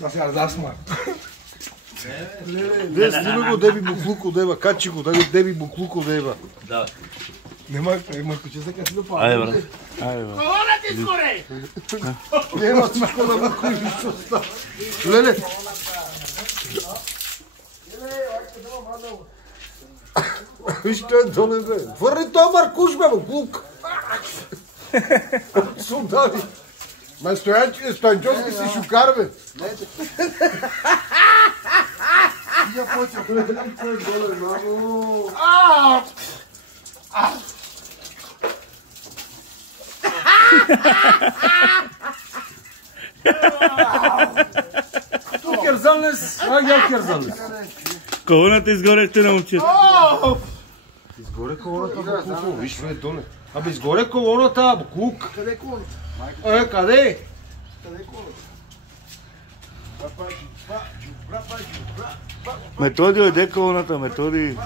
Да се засма. Де, снима го, деби буклуко деба, качи го, деби буклуко деба. Да. Нема че се каси да пада. Айде, брат. Айде, брат. Колона ти скоре! Нема всичко да буклуко и що става. Леле. Виж той е доле, бе. Върни той Маркуш, бе, буклук. Солдави. Ма Стоянчовски си шукар, бе. Я почва, той е доле, мамо. Ту керзалнес, я керзалнес. Колоната изгорехте на момчето. Изгоре колоната, буклуко, виж бе, доле. Абе, изгоре колоната, буклук. Къде е колоната? Къде? Къде е колоната? Методи, оде колоната, Методи.